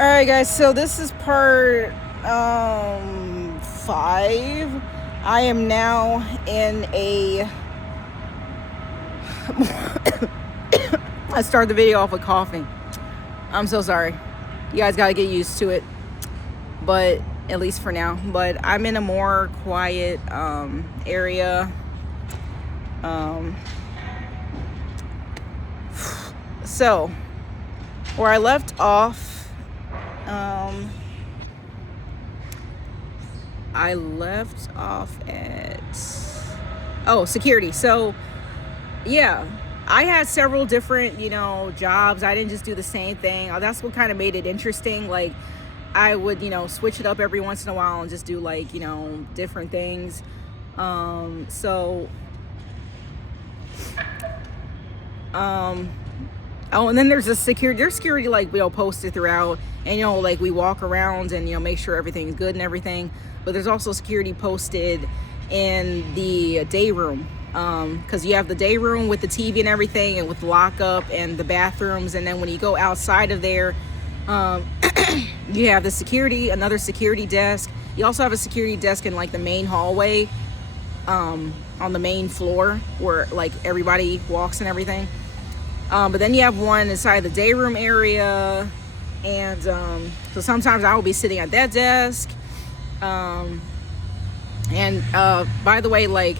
All right, guys. So this is part 5. I am now in a. I started the video off with coughing. I'm so sorry. You guys got to get used to it. But at least for now. But I'm in a more quiet area. So where I left off. I left off at security. So yeah, I had several different jobs. I didn't just do the same thing. That's what kind of made it interesting. Like I would switch it up every once in a while and just do different things. Oh, and then there's security posted throughout, and like we walk around and make sure everything's good and everything. But there's also security posted in the day room, because you have the day room with the TV and everything, and with lockup and the bathrooms. And then when you go outside of there, you have another security desk. You also have a security desk in like the main hallway, on the main floor where like everybody walks and everything. But then you have one inside the day room area, and so sometimes I will be sitting at that desk. And by the way, like,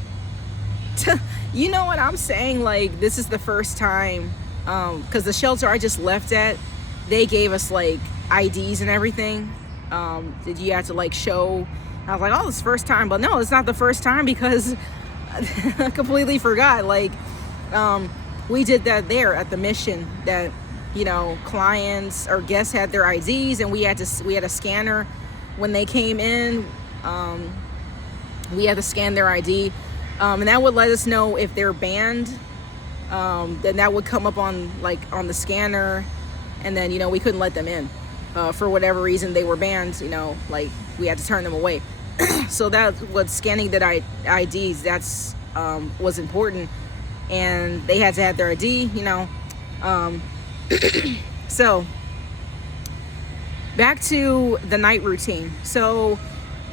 you know what I'm saying? Like, this is the first time, because the shelter I just left at, they gave us like IDs and everything. Did you have to like show? I was like, oh, it's the first time, but no, it's not the first time, because I completely forgot. Like, we did that there at the Mission, that clients or guests had their IDs, and we had a scanner when they came in. We had to scan their ID, and that would let us know if they're banned. Then that would come up on the scanner, and then we couldn't let them in for whatever reason. They were banned, like we had to turn them away. So that's what scanning that IDs, that's was important, and they had to have their ID. So back to the night routine. So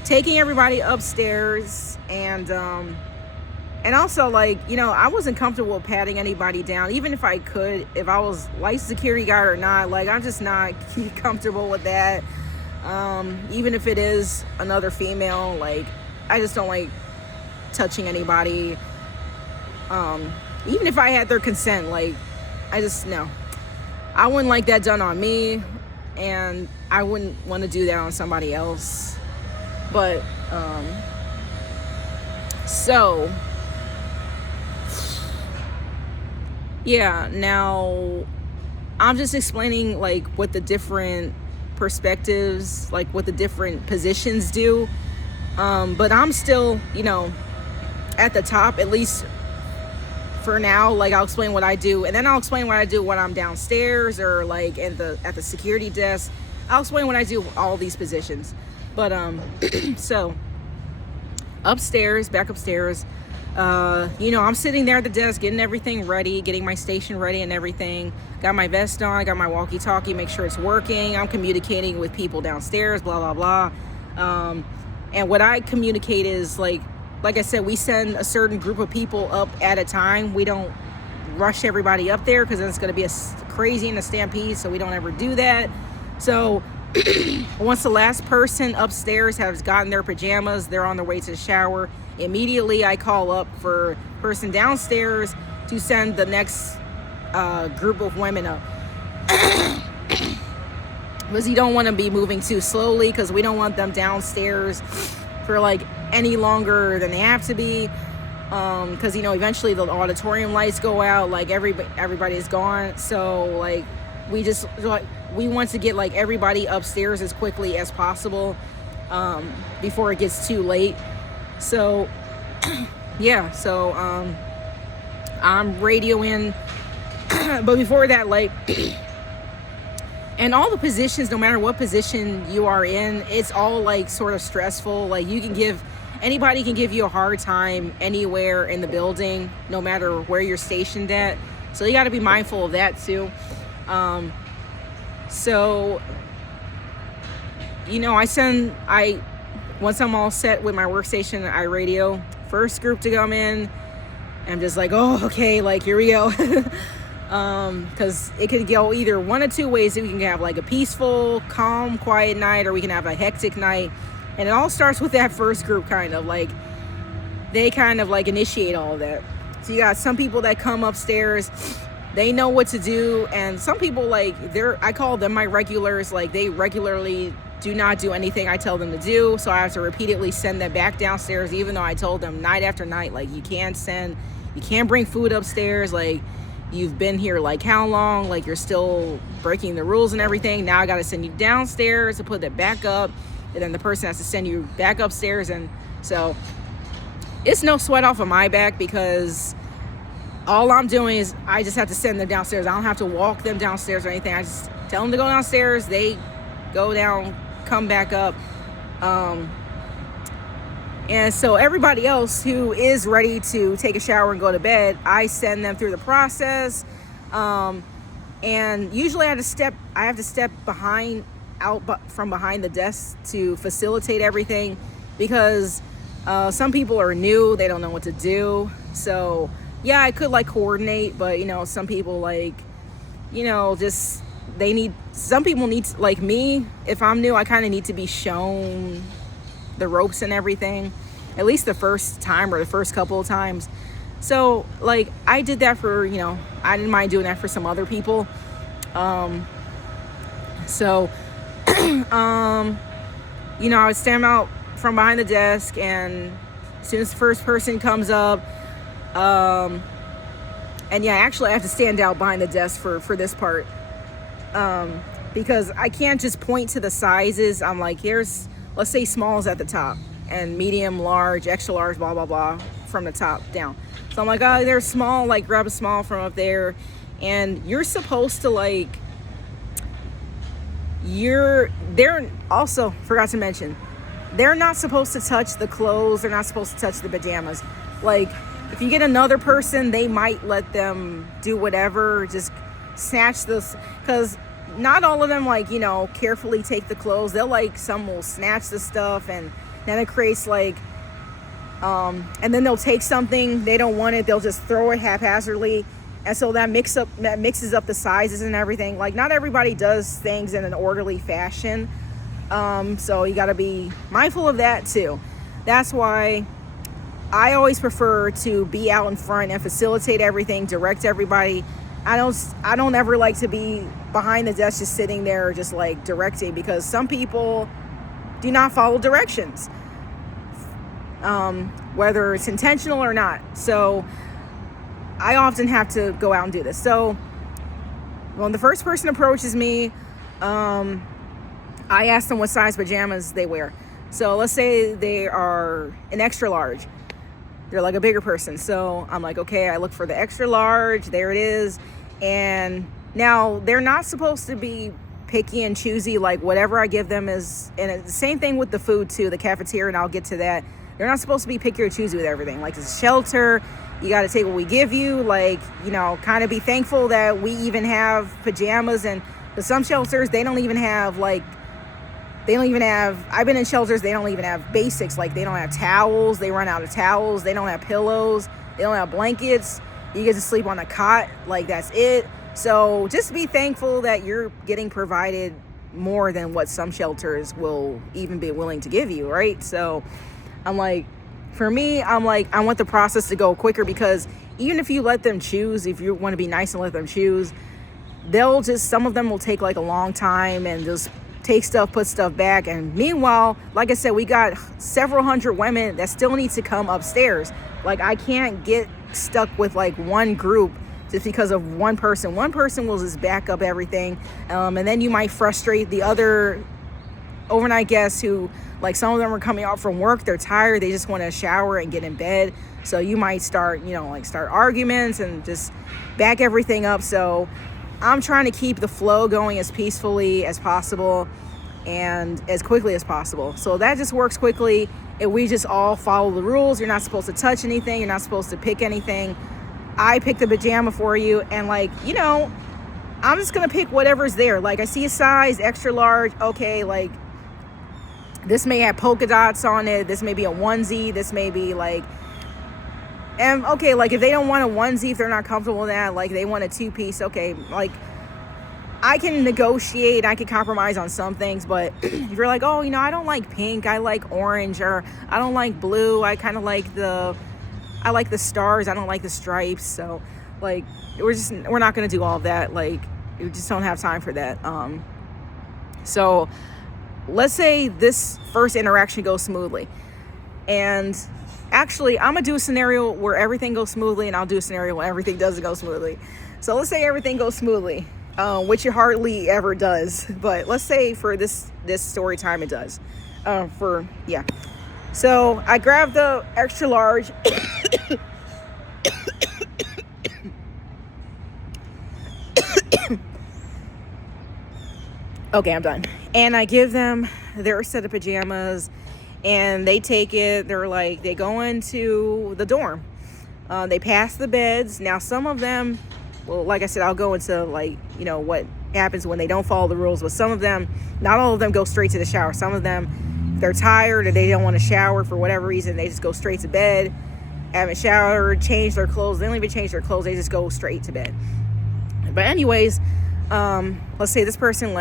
taking everybody upstairs, and also I wasn't comfortable with patting anybody down, even if I could, if I was licensed security guard or not. Like, I'm just not comfortable with that. Even if it is another female, like, I just don't like touching anybody. Even if I had their consent, like, no. I wouldn't like that done on me, and I wouldn't want to do that on somebody else. But, so, yeah, now I'm just explaining, like, what the different perspectives, like, what the different positions do. But I'm still, at the top, at least for now. Like, I'll explain what I do, and then I'll explain what I do when I'm downstairs or like at the security desk. I'll explain what I do all these positions. But so back upstairs, I'm sitting there at the desk getting everything ready, getting my station ready and everything. Got my vest on, I got my walkie-talkie, make sure it's working. I'm communicating with people downstairs, blah blah blah. And what I communicate is like I said, we send a certain group of people up at a time. We don't rush everybody up there, because then it's going to be crazy in a stampede, so we don't ever do that. So once the last person upstairs has gotten their pajamas, they're on their way to the shower, immediately I call up for person downstairs to send the next group of women up. Because you don't want to be moving too slowly, because we don't want them downstairs for like any longer than they have to be, because eventually the auditorium lights go out, like everybody's gone. So like we want to get like everybody upstairs as quickly as possible, before it gets too late. So yeah, so I'm radioing but before that, like and all the positions, no matter what position you are in, it's all like sort of stressful. Like anybody can give you a hard time anywhere in the building, no matter where you're stationed at. So you got to be mindful of that too. So I once I'm all set with my workstation, I radio first group to come in. I'm just like, oh, okay, like here we go. Because it could go either one of two ways. We can have like a peaceful, calm, quiet night, or we can have a hectic night. And it all starts with that first group, kind of like they kind of like initiate all of that. So you got some people that come upstairs, they know what to do, and some people like I call them my regulars, like they regularly do not do anything I tell them to do. So I have to repeatedly send them back downstairs, even though I told them night after night, like you can't bring food upstairs, like you've been here like how long, like you're still breaking the rules and everything. Now I got to send you downstairs to put it back up, and then the person has to send you back upstairs. And so it's no sweat off of my back, because all I'm doing is I just have to send them downstairs. I don't have to walk them downstairs or anything. I just tell them to go downstairs, they go down, come back up. And so everybody else who is ready to take a shower and go to bed, I send them through the process. And usually I have to step from behind the desk to facilitate everything, because some people are new, they don't know what to do. So yeah, I could like coordinate, but some people like, just some people need to, like me, if I'm new, I kind of need to be shown the ropes and everything, at least the first time or the first couple of times. So like I did that for, I didn't mind doing that for some other people. I would stand out from behind the desk, and as soon as the first person comes up, and yeah, actually I have to stand out behind the desk for this part, because I can't just point to the sizes. I'm like, let's say small's at the top, and medium, large, extra large, blah, blah, blah, from the top down. So I'm like, oh, they're small, like grab a small from up there. And you're supposed to like, they're also, forgot to mention, they're not supposed to touch the clothes. They're not supposed to touch the pajamas. Like, if you get another person, they might let them do whatever, just snatch this, because not all of them like, carefully take the clothes. They'll like, some will snatch the stuff, and then it creates like, and then they'll take something, they don't want it, they'll just throw it haphazardly. And so that mixes up the sizes and everything. Like, not everybody does things in an orderly fashion. So you got to be mindful of that too. That's why I always prefer to be out in front and facilitate everything, direct everybody. I don't ever like to be behind the desk just sitting there just like directing, because some people do not follow directions, whether it's intentional or not. So I often have to go out and do this. So when the first person approaches me, I ask them what size pajamas they wear. So let's say they are an extra large. They're like a bigger person. So I'm like, okay, I look for the extra large. There it is. And now they're not supposed to be picky and choosy. Like, whatever I give them is, and the same thing with the food too, the cafeteria, and I'll get to that. They're not supposed to be picky or choosy with everything. Like, it's a shelter. You got to take what we give you. Like, kind of be thankful that we even have pajamas. And some shelters, they don't even have I've been in shelters, they don't even have basics. Like, they don't have towels. They run out of towels. They don't have pillows. They don't have blankets. You get to sleep on a cot. Like, that's it. So just be thankful that you're getting provided more than what some shelters will even be willing to give you, right? So I'm like, for me, I want the process to go quicker, because even if you let them choose, if you want to be nice and let them choose, some of them will take like a long time and just take stuff, put stuff back. And meanwhile, like I said, we got several hundred women that still need to come upstairs. Like, I can't get stuck with like one group just because of one person. One person will just back up everything. And then you might frustrate the other overnight guests who, like, some of them are coming out from work, they're tired, they just want to shower and get in bed. So you might start arguments and just back everything up. So I'm trying to keep the flow going as peacefully as possible and as quickly as possible. So that just works quickly if we just all follow the rules. You're not supposed to touch anything. You're not supposed to pick anything. I pick the pajama for you, and I'm just going to pick whatever's there. Like, I see a size extra large. Okay, like, This may have polka dots on it. This may be a onesie. This may be like, and okay, like if they don't want a onesie, if they're not comfortable with that, like they want a two-piece, okay, like I can negotiate, I can compromise on some things, but if you're like, oh, I don't like pink, I like orange, or I don't like blue, I kind of like I like the stars, I don't like the stripes, so like we're not gonna do all of that, like we just don't have time for that. So let's say this first interaction goes smoothly, and actually I'm gonna do a scenario where everything goes smoothly, and I'll do a scenario where everything doesn't go smoothly. So let's say everything goes smoothly, which it hardly ever does, but let's say for this story time it does. So I grabbed the extra large. Okay, I'm done. And I give them their set of pajamas, and they take it. They go into the dorm. They pass the beds. Now, some of them, well, like I said, I'll go into what happens when they don't follow the rules. But some of them, not all of them, go straight to the shower. Some of them, if they're tired or they don't want to shower for whatever reason, they just go straight to bed, haven't showered, changed their clothes. They don't even change their clothes. They just go straight to bed. But anyways, let's say this person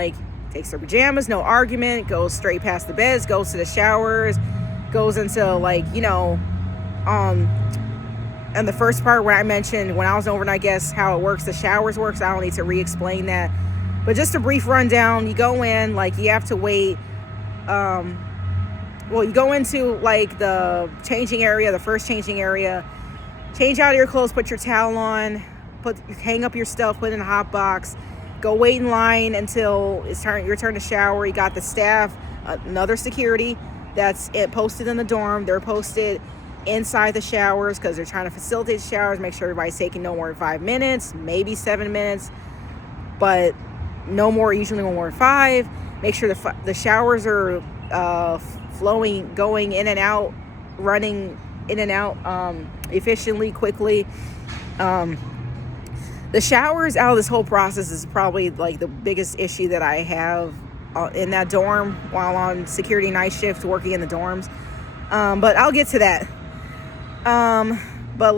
takes their pajamas, no argument, goes straight past the beds, goes to the showers, goes into and the first part where I mentioned when I was overnight guest how it works, the showers works. I don't need to re-explain that, but just a brief rundown. You go in, you have to wait. You go into the changing area, the first changing area, change out of your clothes, put your towel on, hang up your stuff, put it in a hot box, go wait in line until it's your turn to shower. You got the staff, another security that's posted in the dorm. They're posted inside the showers because they're trying to facilitate the showers, make sure everybody's taking no more than 5 minutes, maybe 7 minutes, but usually no more than 5. Make sure the showers are flowing, going in and out, running in and out efficiently, quickly. The showers out of this whole process is probably the biggest issue that I have in that dorm while on security night shift working in the dorms. But I'll get to that. But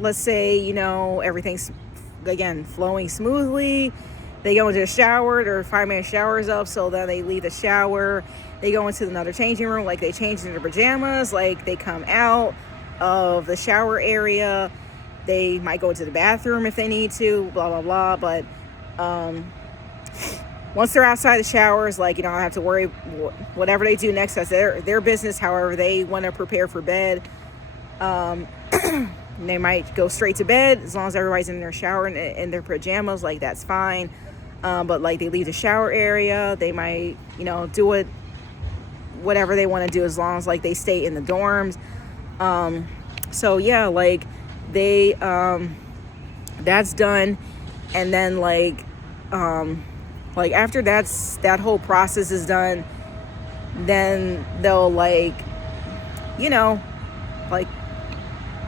let's say, everything's again flowing smoothly. They go into the shower, their 5-minute shower is up, so then they leave the shower, they go into another changing room, they change in their pajamas, they come out of the shower area, they might go into the bathroom if they need to, blah blah blah. But once they're outside the showers, I don't have to worry. Whatever they do next, that's their business. However they want to prepare for bed, they might go straight to bed as long as everybody's in their shower and in their pajamas. That's fine. But they leave the shower area, they might do it whatever they want to do as long as they stay in the dorms. So yeah, they that's done, and then after that whole process is done, then they'll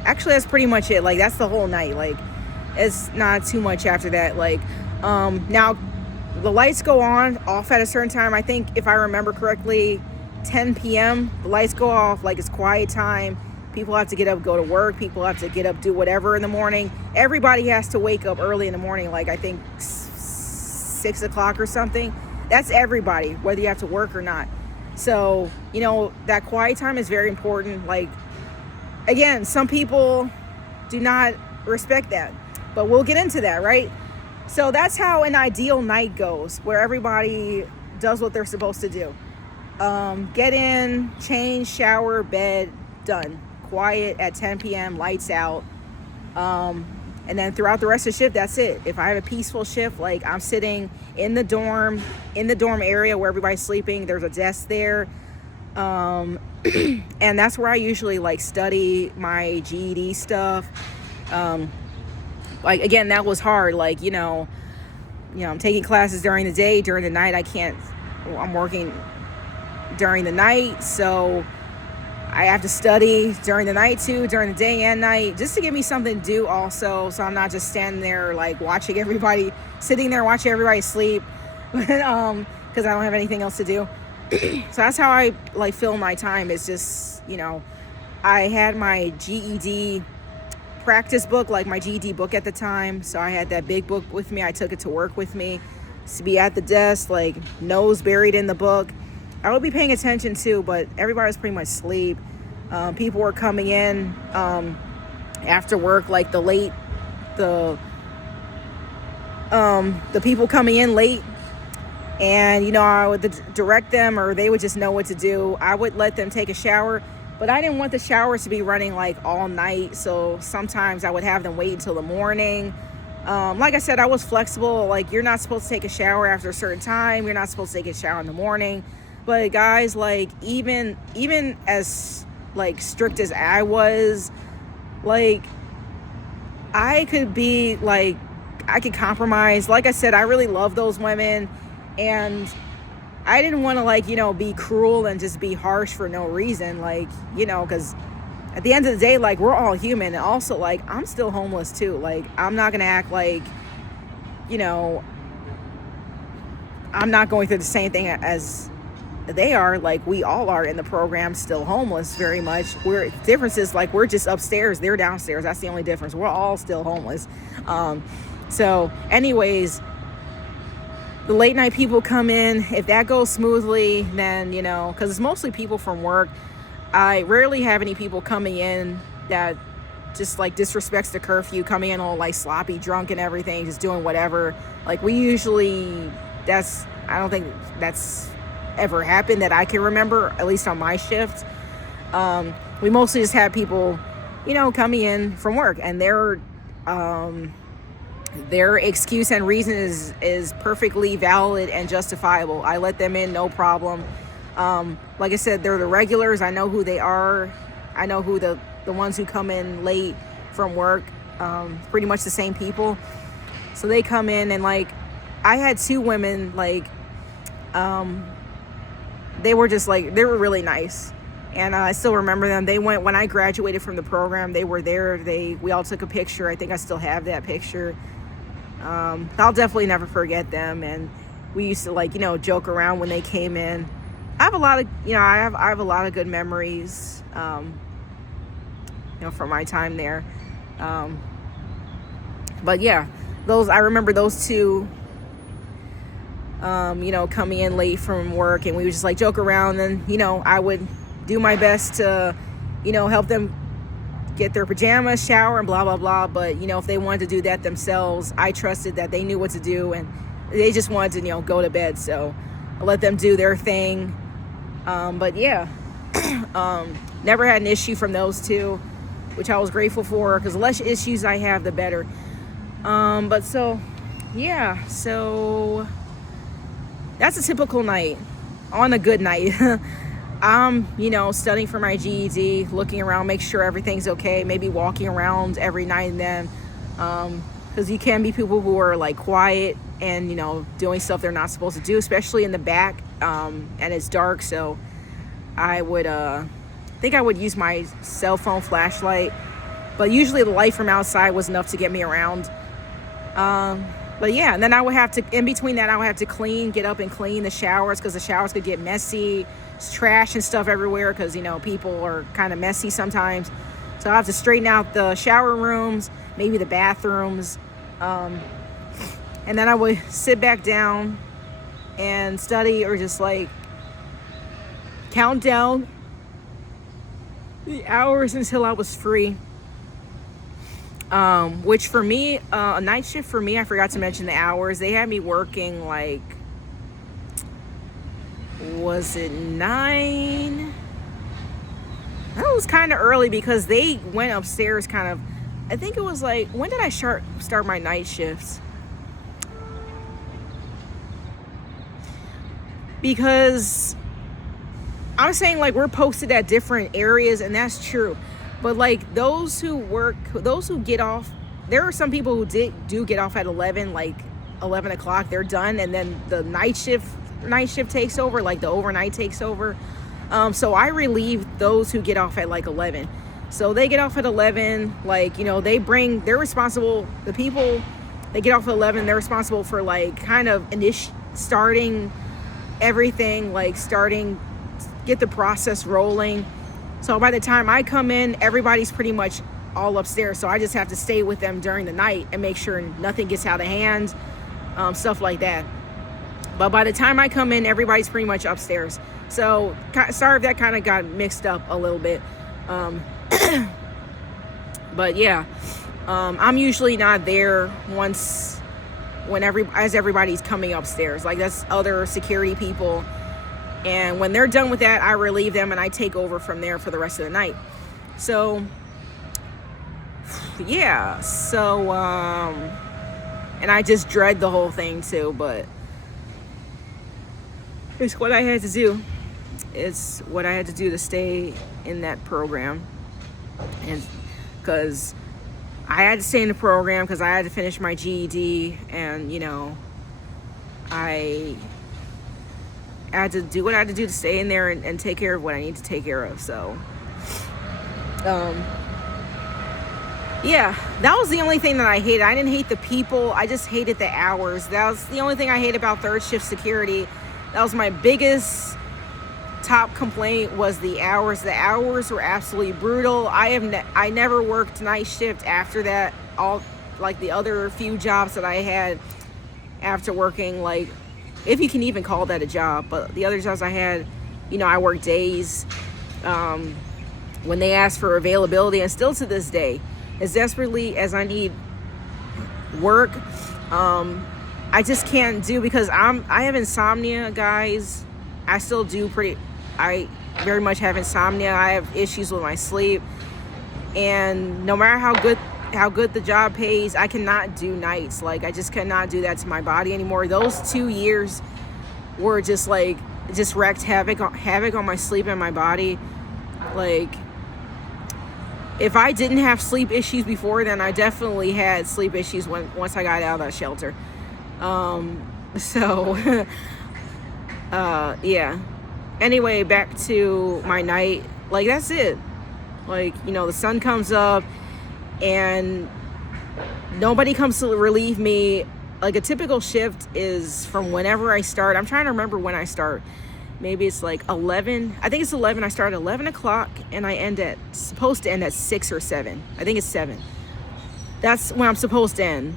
actually that's pretty much it. That's the whole night. It's not too much after that. Now the lights go on off at a certain time. I think if I remember correctly, 10 p.m. the lights go off. It's quiet time. People have to get up, go to work. People have to get up, do whatever in the morning. Everybody has to wake up early in the morning, I think 6 o'clock or something. That's everybody, whether you have to work or not. So, that quiet time is very important. Again, some people do not respect that, but we'll get into that, right? So that's how an ideal night goes, where everybody does what they're supposed to do. Get in, change, shower, bed, done. Quiet at 10 p.m., lights out. And then throughout the rest of the shift, that's it. If I have a peaceful shift, I'm sitting in the dorm area where everybody's sleeping, there's a desk there. And that's where I usually study my GED stuff. Again, that was hard. I'm taking classes during the day, during the night I'm working during the night, so I have to study during the night too, during the day and night, just to give me something to do also, so I'm not just standing there watching everybody, sitting there watching everybody sleep, because I don't have anything else to do. So that's how I like fill my time. It's just, I had my GED practice book, like my GED book at the time. So I had that big book with me. I took it to work with me to be at the desk, like nose buried in the book. I would be paying attention too, but everybody was pretty much asleep. People were coming in after work, like the people coming in late, and I would direct them, or they would just know what to do. I would let them take a shower, but I didn't want the showers to be running like all night, so sometimes I would have them wait until the morning. Like I said, I was flexible. Like, you're not supposed to take a shower after a certain time, you're not supposed to take a shower in the morning. But guys, like, even as like strict as I was, like, I could compromise. Like I said, I really love those women, and I didn't want to be cruel and just be harsh for no reason, because at the end of the day, like, we're all human. And also, like, I'm still homeless too. Like, I'm not gonna act like I'm not going through the same thing as they are. Like, we all are in the program, still homeless, very much. The difference is, like, we're just upstairs, they're downstairs. That's the only difference. We're all still homeless. So anyways, the late night people come in. If that goes smoothly, then because it's mostly people from work. I rarely have any people coming in that just like disrespects the curfew, coming in all like sloppy drunk and everything, just doing whatever. Like, we usually, I don't think that's ever happened that I can remember, at least on my shift. We mostly just have people coming in from work, and their excuse and reason is perfectly valid and justifiable. I let them in, no problem. Like I said, they're the regulars. I know who they are. I know who the ones who come in late from work, pretty much the same people. So they come in, and like, I had two women, like, they were really nice. And I still remember them. They went, when I graduated from the program, they were there. We all took a picture. I think I still have that picture. I'll definitely never forget them. And we used to joke around when they came in. I have a lot of, I have a lot of good memories, from my time there. But yeah, I remember those two, coming in late from work, and we would just like joke around, and, I would do my best to, help them get their pajamas, shower, and blah, blah, blah. But, if they wanted to do that themselves, I trusted that they knew what to do, and they just wanted to, go to bed. So I let them do their thing. But yeah, never had an issue from those two, which I was grateful for, because the less issues I have, the better. But so, yeah, so that's a typical night. On a good night, I'm, studying for my GED, looking around, make sure everything's okay, maybe walking around every night and then, because you can be people who are like quiet and, doing stuff they're not supposed to do, especially in the back, and it's dark. So I would, think I would use my cell phone flashlight, but usually the light from outside was enough to get me around. But yeah, and then I would have to, in between that, I would have to get up and clean the showers, because the showers could get messy. It's trash and stuff everywhere, because, people are kind of messy sometimes. So I have to straighten out the shower rooms, maybe the bathrooms. And then I would sit back down and study, or just like count down the hours until I was free. Which for me, a night shift for me, I forgot to mention the hours. They had me working like, was it 9? That was kind of early, because they went upstairs kind of, I think it was like, when did I start my night shifts? Because I'm saying, like, we're posted at different areas, and that's true. But like, those who get off, there are some people who do get off at 11, like 11 o'clock, they're done. And then the night shift takes over, like the overnight takes over. So I relieve those who get off at like 11. So they get off at 11, like, they're responsible, the people, they get off at 11, they're responsible for like kind of starting everything, like get the process rolling. So by the time I come in, everybody's pretty much all upstairs. So I just have to stay with them during the night and make sure nothing gets out of hand, stuff like that. But by the time I come in, everybody's pretty much upstairs. So sorry if that kind of got mixed up a little bit. But yeah, I'm usually not there as everybody's coming upstairs. Like, that's other security people. And when they're done with that, I relieve them and I take over from there for the rest of the night. So yeah, so and I just dread the whole thing too, but it's what I had to do. It's what I had to do to stay in that program. And because I had to stay in the program because I had to finish my GED, and I had to do what I had to do to stay in there and take care of what I need to take care of. So yeah, that was the only thing that I hated. I didn't hate the people, I just hated the hours. That was the only thing I hate about third shift security. That was my biggest top complaint, was the hours. The hours were absolutely brutal. I never worked night shift after that. All like the other few jobs that I had after working, like, if you can even call that a job, but the other jobs I had, I worked days when they asked for availability, and still to this day, as desperately as I need work, I just can't do, because I have insomnia, guys. I very much have insomnia. I have issues with my sleep, and no matter how good the job pays, I cannot do nights. Like, I just cannot do that to my body anymore. Those 2 years were just wreaked havoc on my sleep and my body. Like, if I didn't have sleep issues before then, I definitely had sleep issues once I got out of that shelter. Yeah. Anyway, back to my night. Like, that's it. Like, the sun comes up and nobody comes to relieve me. Like, a typical shift is from whenever I start. I'm trying to remember when I start. Maybe it's like 11. I think it's 11. I start at 11 o'clock and I supposed to end at 6 or 7. I think it's 7. That's when I'm supposed to end.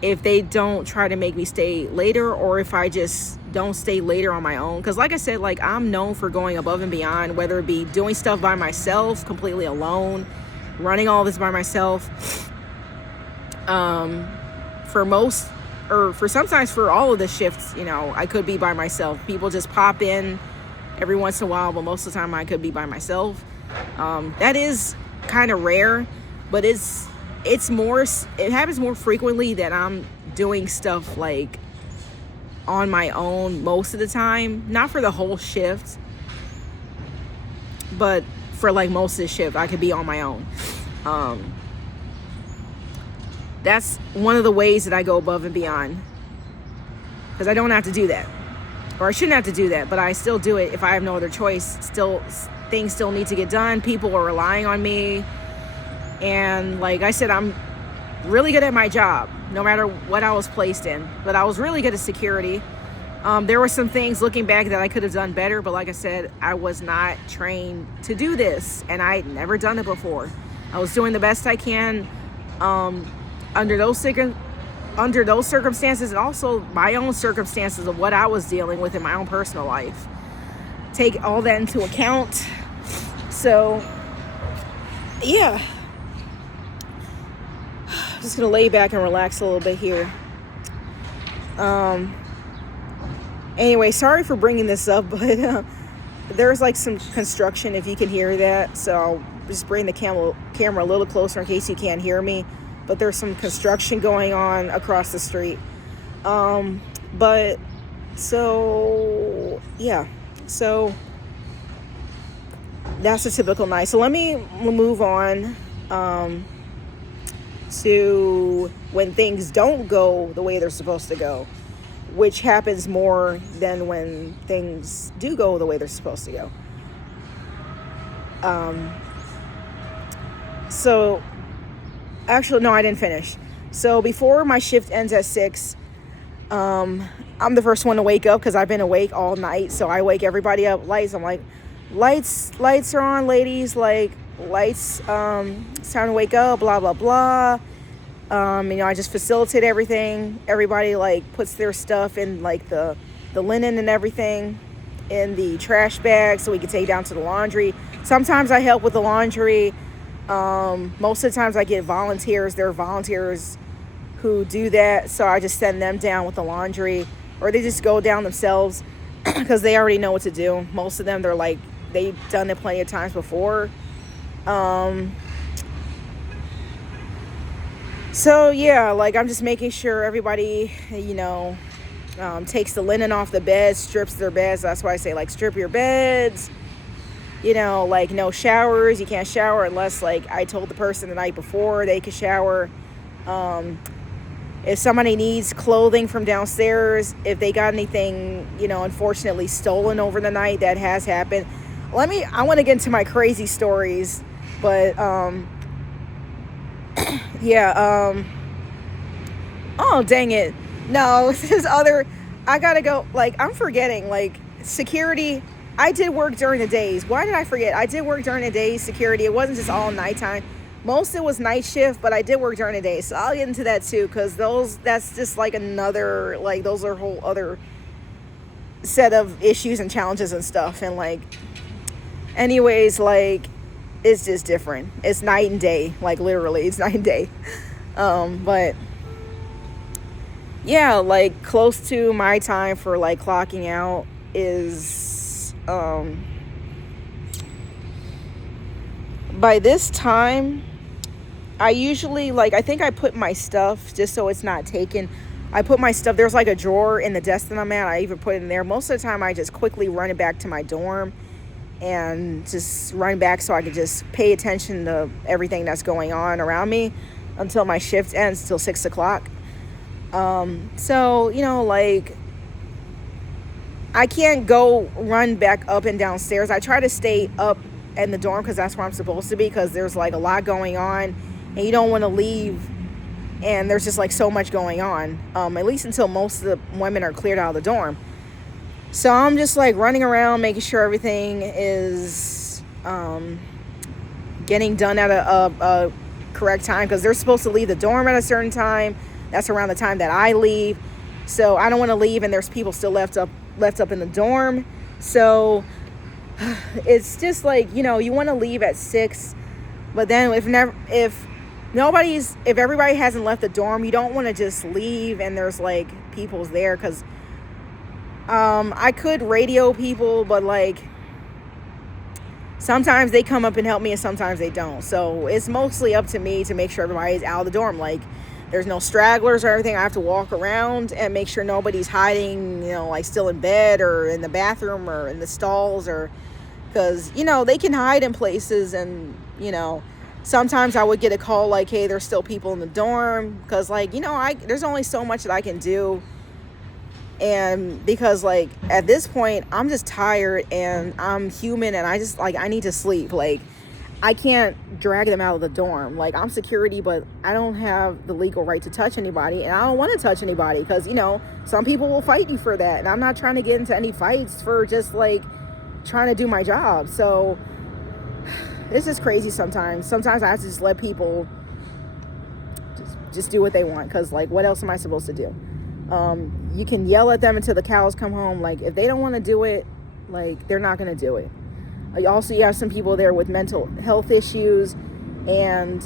If they don't try to make me stay later, or if I just don't stay later on my own. Because like I said, like, I'm known for going above and beyond, whether it be doing stuff by myself, completely alone, running all this by myself. Sometimes for all of the shifts, I could be by myself. People just pop in every once in a while, but most of the time I could be by myself. That is kind of rare, but it happens more frequently that I'm doing stuff like on my own most of the time. Not for the whole shift, but for like most of the shift, I could be on my own. That's one of the ways that I go above and beyond, because I don't have to do that, or I shouldn't have to do that, but I still do it if I have no other choice. Things still need to get done. People are relying on me. And like I said, I'm really good at my job, no matter what I was placed in. But I was really good at security. There were some things looking back that I could have done better, but like I said, I was not trained to do this, and I'd never done it before. I was doing the best I can under those circumstances, and also my own circumstances of what I was dealing with in my own personal life. Take all that into account. So yeah, just gonna lay back and relax a little bit here. Anyway, sorry for bringing this up, but there's like some construction, if you can hear that. So I'll just bring the camera a little closer in case you can't hear me. But there's some construction going on across the street. But so yeah, so that's a typical night. So let me move on to when things don't go the way they're supposed to go, which happens more than when things do go the way they're supposed to go. So actually, no, I didn't finish. So before my shift ends at 6, I'm the first one to wake up because I've been awake all night. So I wake everybody up. Lights. I'm like, lights are on, ladies. Like, lights. It's time to wake up. Blah blah blah. I just facilitate everything. Everybody like puts their stuff in like the linen and everything in the trash bag so we can take down to the laundry. Sometimes I help with the laundry. Most of the times I get volunteers. There are volunteers who do that, so I just send them down with the laundry, or they just go down themselves because they already know what to do. Most of them, they've done it plenty of times before. So yeah, like I'm just making sure everybody, takes the linen off the bed, strips their beds. That's why I say like strip your beds. Like no showers. You can't shower unless like I told the person the night before they could shower. If somebody needs clothing from downstairs, if they got anything, unfortunately stolen over the night, that has happened. I want to get into my crazy stories, but yeah, oh dang it. No, I gotta go, like, I'm forgetting, like, security. I did work during the days. Why did I forget? I did work during the days, security. It wasn't just all nighttime. Most of it was night shift, but I did work during the day. So I'll get into that too, because that's just like another, like, those are a whole other set of issues and challenges and stuff. And like, anyways, like, it's just different. It's night and day, like literally it's night and day. But yeah, like close to my time for like clocking out is, by this time, I usually, like, I think I put my stuff, just so it's not taken, I put my stuff, there's like a drawer in the desk that I'm at, I even put it in there. Most of the time I just quickly run it back to my dorm and just run back so I could just pay attention to everything that's going on around me until my shift ends, till 6 o'clock. So, like, I can't go run back up and downstairs. I try to stay up in the dorm because that's where I'm supposed to be, because there's like a lot going on and you don't want to leave and there's just like so much going on, at least until most of the women are cleared out of the dorm. So I'm just like running around making sure everything is getting done at a correct time, because they're supposed to leave the dorm at a certain time. That's around the time that I leave, so I don't want to leave and there's people still left up in the dorm. So it's just like, you want to leave at 6, but then if everybody hasn't left the dorm, you don't want to just leave and there's like people's there, because I could radio people, but like sometimes they come up and help me and sometimes they don't. So it's mostly up to me to make sure everybody's out of the dorm. Like, there's no stragglers or everything. I have to walk around and make sure nobody's hiding, like still in bed or in the bathroom or in the stalls, or because, they can hide in places. And, sometimes I would get a call like, hey, there's still people in the dorm, because like, there's only so much that I can do. And because like at this point I'm just tired and I'm human and I just like, I need to sleep. Like, I can't drag them out of the dorm. Like, I'm security, but I don't have the legal right to touch anybody, and I don't want to touch anybody because, some people will fight you for that, and I'm not trying to get into any fights for just like trying to do my job. So it's just crazy sometimes. Sometimes I have to just let people just do what they want, because like, what else am I supposed to do? You can yell at them until the cows come home. Like, if they don't want to do it, like, they're not going to do it. Also, you have some people there with mental health issues, and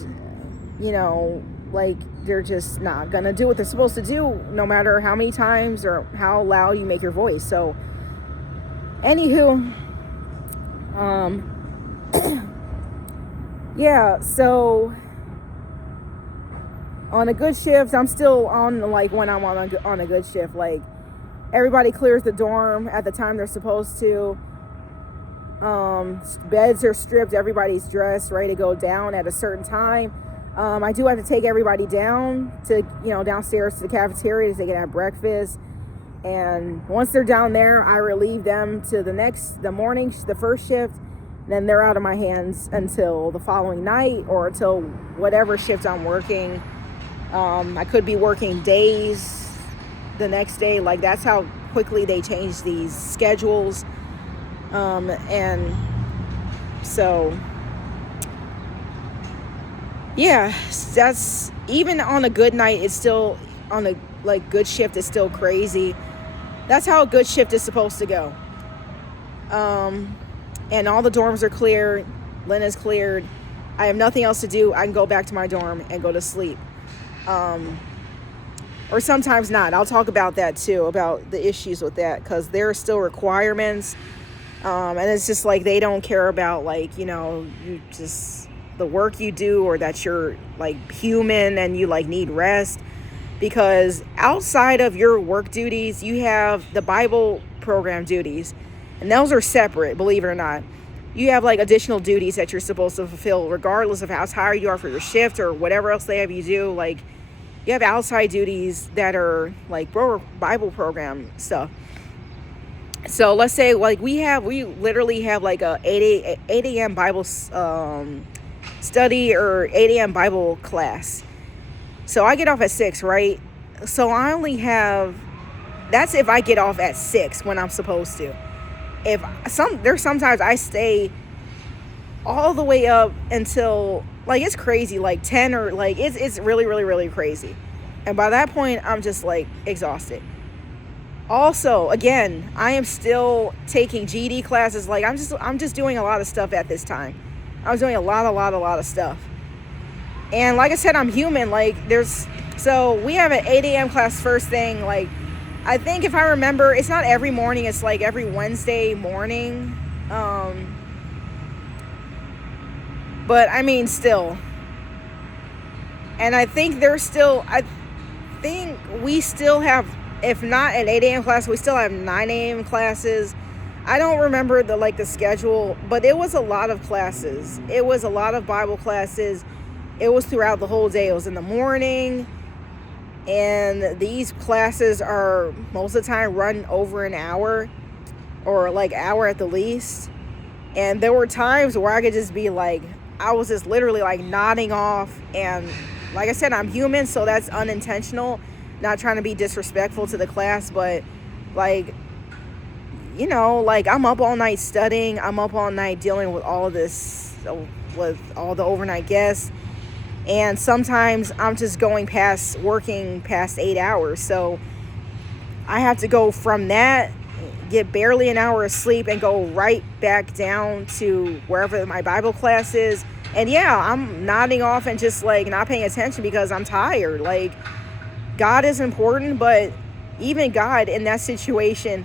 like, they're just not gonna do what they're supposed to do, no matter how many times or how loud you make your voice. So anywho, yeah, so on a good shift, I'm still on, like, when I'm on a good shift, like, everybody clears the dorm at the time they're supposed to. Beds are stripped, everybody's dressed, ready to go down at a certain time. I do have to take everybody down to, downstairs to the cafeteria so they can have breakfast. And once they're down there, I relieve them to the morning, the first shift. Then they're out of my hands until the following night, or until whatever shift I'm working. I could be working days, the next day. Like, that's how quickly they change these schedules. And so, yeah, that's, even on a good night, it's still, on a like good shift, it's still crazy. That's how a good shift is supposed to go. And all the dorms are cleared. Lena's cleared. I have nothing else to do. I can go back to my dorm and go to sleep. Or sometimes not. I'll talk about that too, about the issues with that, because there are still requirements. And it's just like, they don't care about, like, you just, the work you do, or that you're like human and you like need rest. Because outside of your work duties, you have the Bible program duties. And those are separate, believe it or not. You have like additional duties that you're supposed to fulfill, regardless of how tired you are for your shift or whatever else they have you do. Like, you have outside duties that are like Bible program stuff. So let's say, like, we literally have like a 8 a.m. Bible study, or 8 a.m. Bible class. So I get off at 6, right? So I only have, that's if I get off at 6 when I'm supposed to. There's sometimes I stay all the way up until, like, it's crazy, like 10, or like, it's really, really, really crazy. And by that point, I'm just like exhausted. Also, again, I am still taking GED classes. Like, I'm just doing a lot of stuff at this time. I was doing a lot of stuff. And like I said, I'm human. Like, so we have an 8 a.m. class first thing. Like, I think if I remember, it's not every morning. It's like every Wednesday morning. But I mean, still. And I think we still have, if not an 8 a.m. class, we still have 9 a.m. classes. I don't remember the schedule, but it was a lot of classes. It was a lot of Bible classes. It was throughout the whole day. It was in the morning. And these classes are most of the time run over an hour, or like hour at the least. And there were times where I could just be like, I was just literally like nodding off. And like I said, I'm human, so that's unintentional. Not trying to be disrespectful to the class, but like, like, I'm up all night studying. I'm up all night dealing with all of this, with all the overnight guests. And sometimes I'm just working past 8 hours. So I have to go from that, get barely an hour of sleep, and go right back down to wherever my Bible class is. And yeah, I'm nodding off and just like not paying attention because I'm tired. Like, God is important, but even God in that situation,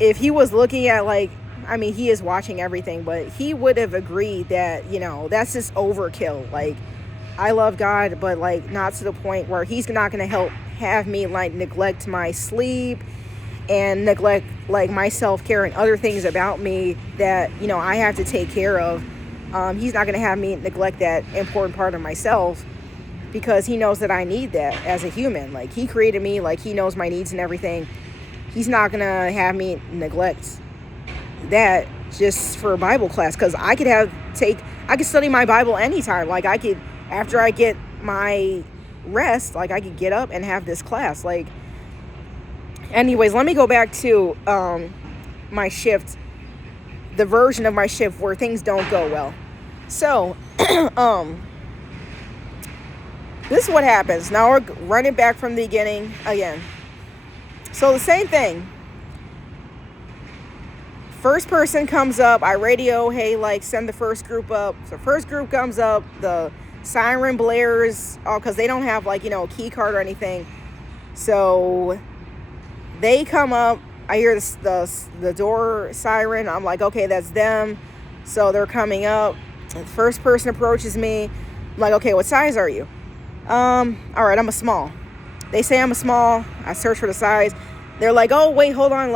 if he was looking at, like, I mean, he is watching everything, but he would have agreed that, that's just overkill. Like, I love God, but like not to the point where he's not going to have me like neglect my sleep and neglect like my self-care and other things about me that, I have to take care of. He's not going to have me neglect that important part of myself, because he knows that I need that as a human. Like, he created me, like, he knows my needs and everything. He's not going to have me neglect that just for a Bible class, because I could study my Bible anytime. Like, I could, after I get my rest, like, I could get up and have this class. Like, anyways, let me go back to my shift, the version of my shift where things don't go well. So this is what happens. Now we're running back from the beginning again. So the same thing. First person comes up, I radio, hey, like, send the first group up. So first group comes up, the siren blares, because they don't have, like, a key card or anything. So they come up, I hear the door siren, I'm like, okay, that's them. So they're coming up, the first person approaches me, I'm like, okay, what size are you? All right, I'm a small. They say I'm a small, I search for the size. They're like, oh, wait, hold on,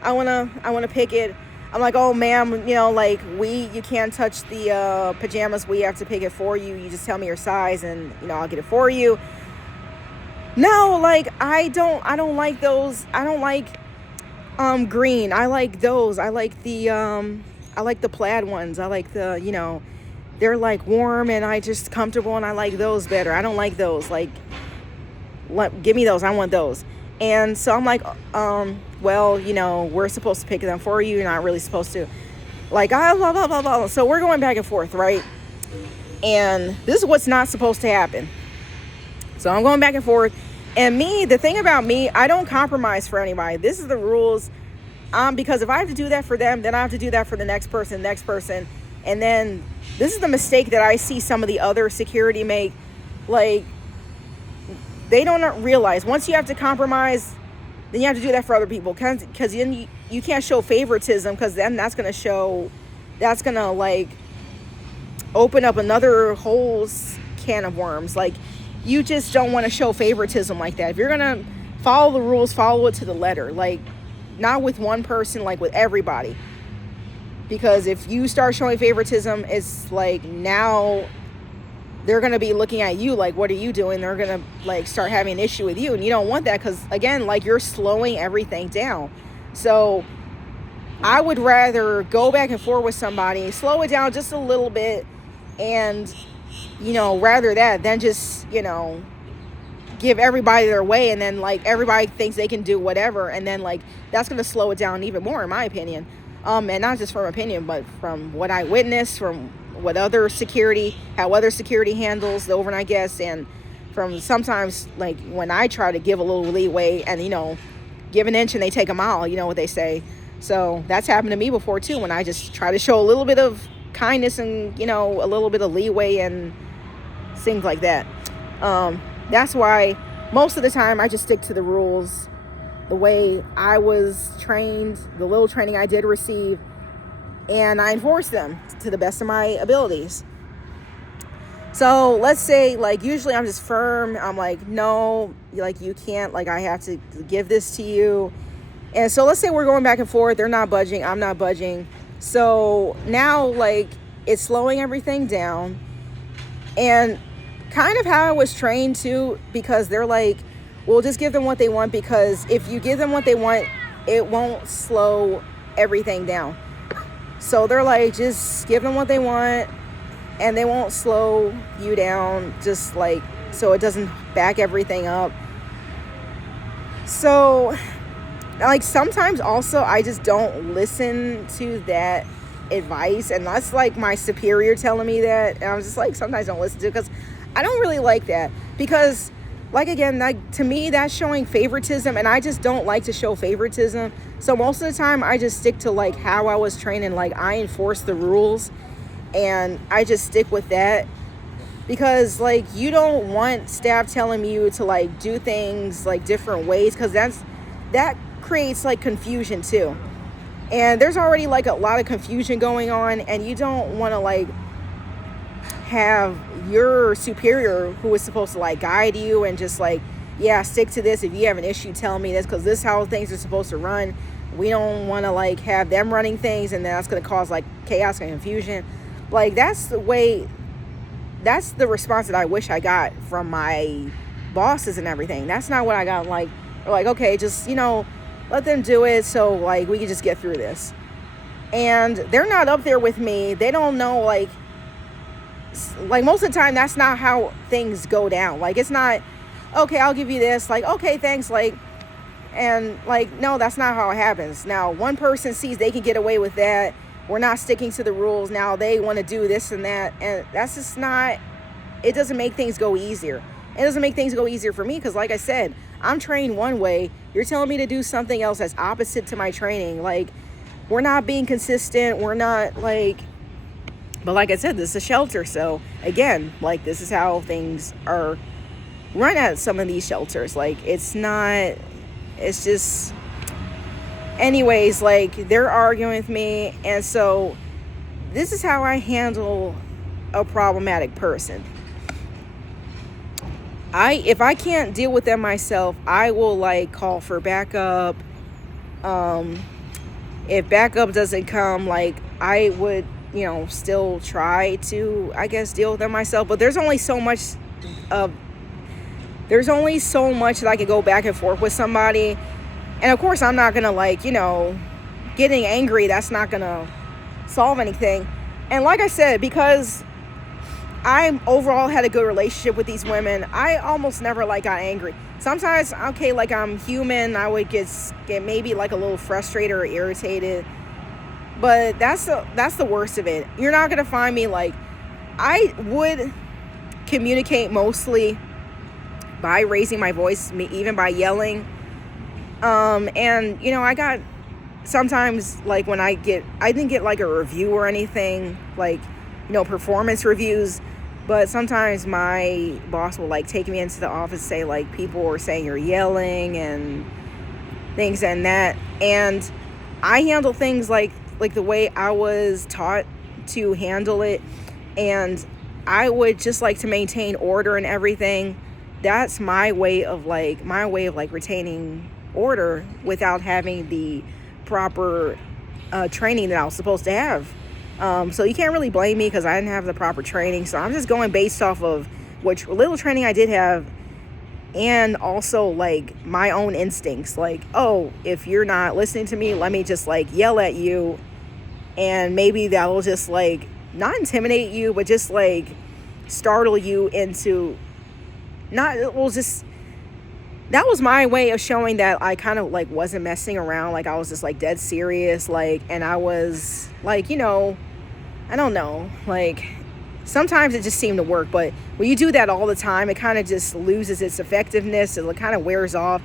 I wanna pick it. I'm like, oh, ma'am, like, you can't touch the pajamas. We have to pick it for you. You just tell me your size, and I'll get it for you. No, like, I don't like those. I don't like green. I like those. I like the plaid ones. I like the, they're like warm and I comfortable, and I like those better. I don't like those. Like, give me those. I want those. And so I'm like, well, we're supposed to pick them for you. You're not really supposed to. Like, blah, blah, blah, blah. So we're going back and forth, right? And this is what's not supposed to happen. So I'm going back and forth. And the thing about me, I don't compromise for anybody. This is the rules. Because if I have to do that for them, then I have to do that for the next person. And then this is the mistake that I see some of the other security make. Like, they don't realize once you have to compromise, then you have to do that for other people. Because then you can't show favoritism, because then that's going to like open up another whole can of worms. Like, you just don't want to show favoritism like that. If you're going to follow the rules, follow it to the letter. Like, not with one person, like with everybody. Because if you start showing favoritism, it's like now they're going to be looking at you like, what are you doing? They're going to like start having an issue with you. And you don't want that, because again, like, you're slowing everything down. So I would rather go back and forth with somebody, slow it down just a little bit, and rather that than just give everybody their way, and then like everybody thinks they can do whatever, and then like that's going to slow it down even more, in my opinion. And not just from opinion, but from what I witnessed, from what how other security handles the overnight guests, and from sometimes like when I try to give a little leeway and give an inch and they take a mile, you know what they say. So that's happened to me before too, when I just try to show a little bit of kindness and a little bit of leeway and things like that. That's why most of the time I just stick to the rules the way I was trained, the little training I did receive, and I enforce them to the best of my abilities. So let's say, like, usually I'm just firm. I'm like, no, like, you can't, like, I have to give this to you. And so let's say we're going back and forth. They're not budging. I'm not budging. So now, like, it's slowing everything down. And kind of how I was trained too, because they're like, well, just give them what they want, because if you give them what they want, it won't slow everything down. So they're like, just give them what they want and they won't slow you down, just like, so it doesn't back everything up. So like sometimes also I just don't listen to that advice, and that's like my superior telling me that, and I'm just like, sometimes don't listen to it, because I don't really like that, because like, again, like, to me that's showing favoritism, and I just don't like to show favoritism. So most of the time I just stick to like how I was trained, and like I enforce the rules and I just stick with that, because like you don't want staff telling you to like do things like different ways, because that creates like confusion too. And there's already like a lot of confusion going on, and you don't want to like have your superior who is supposed to like guide you and just like, yeah, stick to this. If you have an issue, tell me this, because this is how things are supposed to run. We don't want to like have them running things, and then that's going to cause like chaos and confusion. Like, that's the response that I wish I got from my bosses and everything. That's not what I got. Like, okay, just, let them do it, so like we can just get through this. And they're not up there with me. They don't know, like most of the time that's not how things go down. Like, it's not, okay, I'll give you this, like, okay, thanks, like, and like, no, that's not how it happens. Now one person sees they can get away with that, we're not sticking to the rules, now they want to do this and that, and that's just not, it doesn't make things go easier. It doesn't make things go easier for me, because like I said, I'm trained one way, you're telling me to do something else that's opposite to my training. Like, we're not being consistent, we're not like, but like I said, this is a shelter, so again, like, this is how things are run at some of these shelters. Like, it's just, anyways, like, they're arguing with me, and so this is how I handle a problematic person. If I can't deal with them myself, I will like call for backup. If backup doesn't come, like, I would, still try to, I guess, deal with them myself. But there's only so much that I can go back and forth with somebody. And of course, I'm not gonna like, getting angry, that's not gonna solve anything. And like I said, because I overall had a good relationship with these women, I almost never like got angry. sometimes, okay, like I'm human, I would get maybe like a little frustrated or irritated, but that's the worst of it. You're not gonna find me like, I would communicate mostly by raising my voice, even by yelling. And I got sometimes, like, when I didn't get like a review or anything, like, performance reviews, but sometimes my boss will like take me into the office, say like people are saying you're yelling and things and that, and I handle things like the way I was taught to handle it, and I would just like to maintain order and everything. That's my way of like retaining order without having the proper training that I was supposed to have. So you can't really blame me because I didn't have the proper training. So I'm just going based off of what little training I did have, and also like my own instincts. Like, oh, if you're not listening to me, let me just like yell at you, and maybe that will just like not intimidate you, but just like startle you into not, well, just, that was my way of showing that I kind of like wasn't messing around. Like, I was just like dead serious, like, and I was like, I don't know, like, sometimes it just seemed to work, but when you do that all the time, it kind of just loses its effectiveness. It kind of wears off.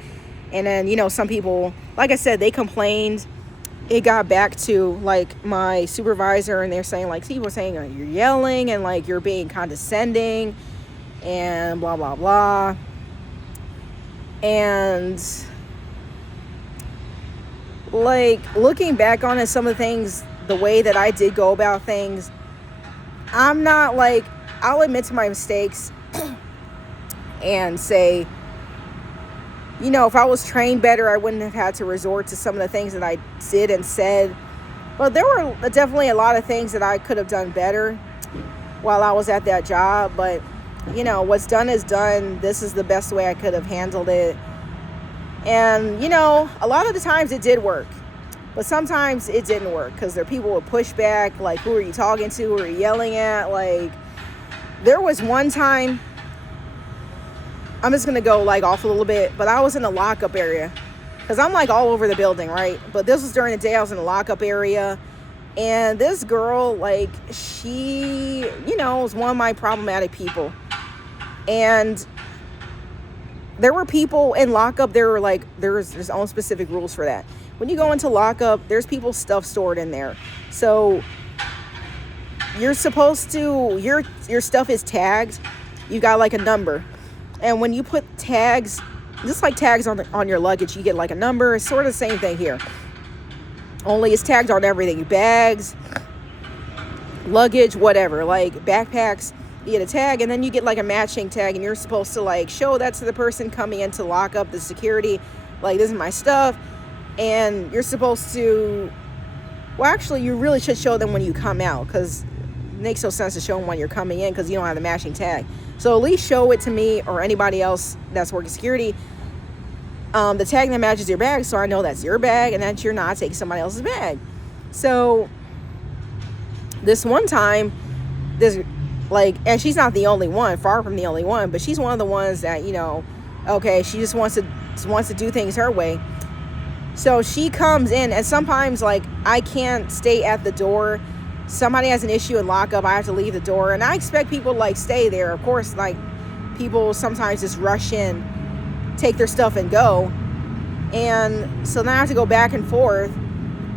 And then, some people, like I said, they complained. It got back to like my supervisor, and they're saying like, people saying you're yelling and like you're being condescending and blah blah blah. And like, looking back on it, some of the things, the way that I did go about things, I'm not like, I'll admit to my mistakes and say, if I was trained better, I wouldn't have had to resort to some of the things that I did and said. But there were definitely a lot of things that I could have done better while I was at that job. But, what's done is done. This is the best way I could have handled it. And, a lot of the times it did work. But sometimes it didn't work because there people would push back. Like, who are you talking to? Who are you yelling at? Like, there was one time, I'm just going to go like off a little bit, but I was in the lockup area because I'm like all over the building, right? But this was during the day. I was in the lockup area, and this girl, like, she, was one of my problematic people. And there were people in lockup, there were like, there's own specific rules for that. When you go into lockup, there's people's stuff stored in there. So you're supposed to, your stuff is tagged. You got like a number. And when you put tags, just like tags on your luggage, you get like a number. It's sort of the same thing here. Only it's tagged on everything. Bags, luggage, whatever. Like backpacks, you get a tag, and then you get like a matching tag, and you're supposed to like show that to the person coming into lockup, the security. Like, this is my stuff. And you're supposed to, well, actually, you really should show them when you come out, because it makes no sense to show them when you're coming in because you don't have the matching tag. So at least show it to me or anybody else that's working security, the tag that matches your bag, so I know that's your bag and that you're not taking somebody else's bag. So this one time, and she's not the only one, far from the only one, but she's one of the ones that, okay, she just wants to do things her way. So she comes in, and sometimes, like, I can't stay at the door. Somebody has an issue in lockup, I have to leave the door, and I expect people to like stay there. Of course, like, people sometimes just rush in, take their stuff and go, and so then I have to go back and forth.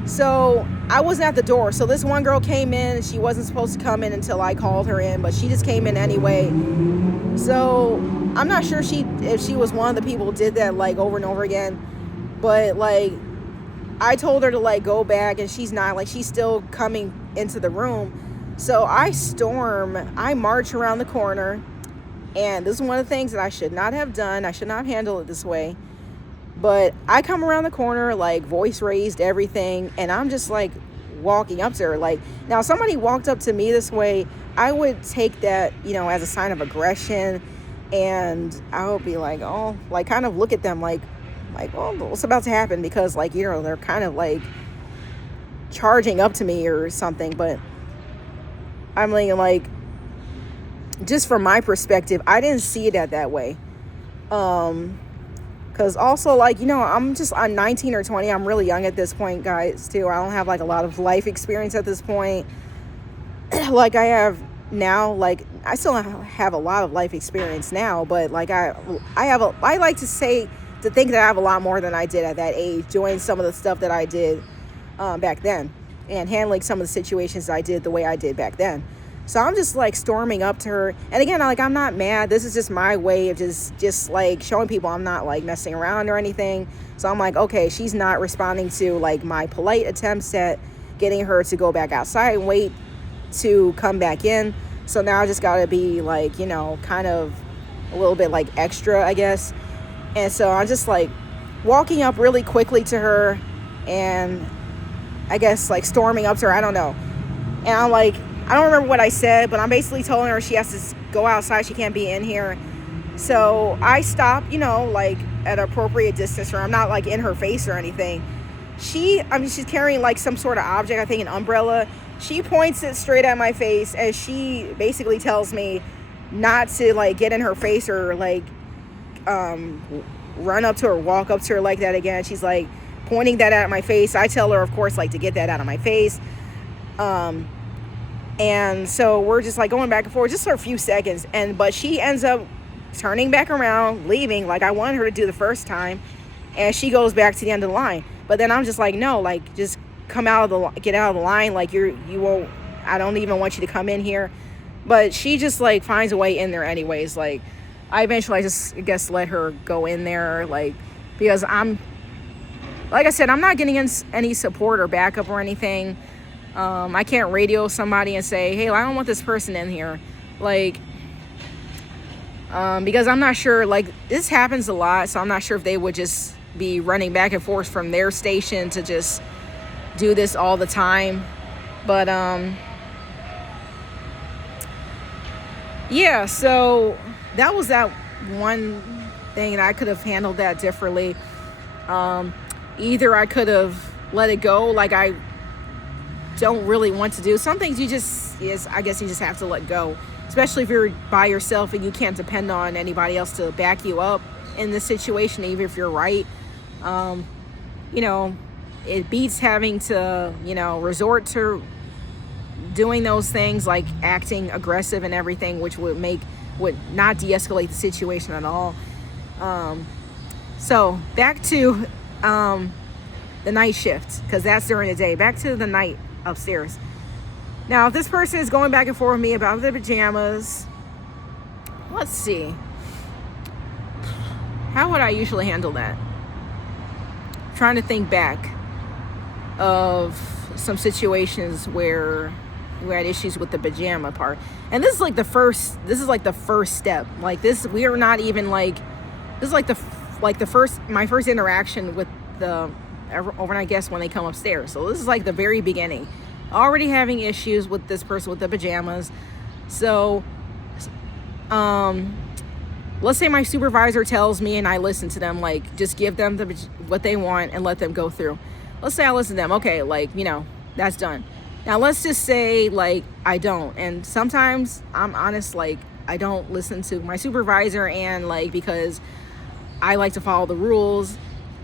So I wasn't at the door. So this one girl came in. She wasn't supposed to come in until I called her in, but she just came in anyway. So I'm not sure if she was one of the people who did that like over and over again, but like, I told her to like go back, and she's not, like, she's still coming into the room. So I march around the corner, and this is one of the things that I should not have done. I should not have handled it this way. But I come around the corner, like, voice raised, everything, and I'm just like walking up to her. Like, now, if somebody walked up to me this way, I would take that, as a sign of aggression, and I would be like, oh, like, kind of look at them like, well, what's about to happen? Because, like, they're kind of like charging up to me or something. But I'm like, just from my perspective, I didn't see it that way. Because also, like, I'm 19 or 20. I'm really young at this point, guys, too. I don't have, like, a lot of life experience at this point. Like I have now, like, I still have a lot of life experience now, but, like, I like to think that I have a lot more than I did at that age, doing some of the stuff that I did back then, and handling some of the situations I did the way I did back then. So I'm just, like, storming up to her. And again, like, I'm not mad. This is just my way of just like, showing people I'm not, like, messing around or anything. So I'm like, okay, she's not responding to, like, my polite attempts at getting her to go back outside and wait to come back in. So now I just got to be, like, kind of a little bit, like, extra, I guess. And so I'm just, like, walking up really quickly to her and I guess, like, storming up to her. I don't know. And I'm like, I don't remember what I said, but I'm basically telling her she has to go outside. She can't be in here. So I stop, like, at an appropriate distance from her. I'm not, like, in her face or anything. She's carrying, like, some sort of object, I think an umbrella. She points it straight at my face as she basically tells me not to, like, get in her face or, like, run up to her, walk up to her like that again. She's, like, pointing that at my face. I tell her, of course, like, to get that out of my face. And so we're just, like, going back and forth just for a few seconds. But she ends up turning back around, leaving like I wanted her to do the first time. And she goes back to the end of the line. But then I'm just like, no, like, just get out of the line. Like, you won't, I don't even want you to come in here. But she just, like, finds a way in there anyways. Like, I just, I guess, let her go in there, like, because like I said, I'm not getting any support or backup or anything. I can't radio somebody and say, hey, I don't want this person in here. Like, because I'm not sure, like, this happens a lot, so I'm not sure if they would just be running back and forth from their station to just do this all the time. But, yeah, so that was that one thing, that I could have handled that differently. Either I could have let it go, like I don't really want to do. Some things I guess you just have to let go, especially if you're by yourself and you can't depend on anybody else to back you up in this situation, even if you're right. It beats having to, resort to doing those things, like acting aggressive and everything, which would not de-escalate the situation at all. So back to the night shift, because that's during the day. Back to the night upstairs. Now, if this person is going back and forth with me about their pajamas, let's see. How would I usually handle that? Trying to think back of some situations where we had issues with the pajama part. And this is like the first step. Like, this, we are not even, like, this is like my first interaction with the overnight guests when they come upstairs. So this is like the very beginning. Already having issues with this person with the pajamas. So, let's say my supervisor tells me and I listen to them, like, just give them what they want and let them go through. Let's say I listen to them. Okay, like, that's done. Now let's just say, like, I don't. And sometimes I'm honest, like, I don't listen to my supervisor, and, like, because I like to follow the rules,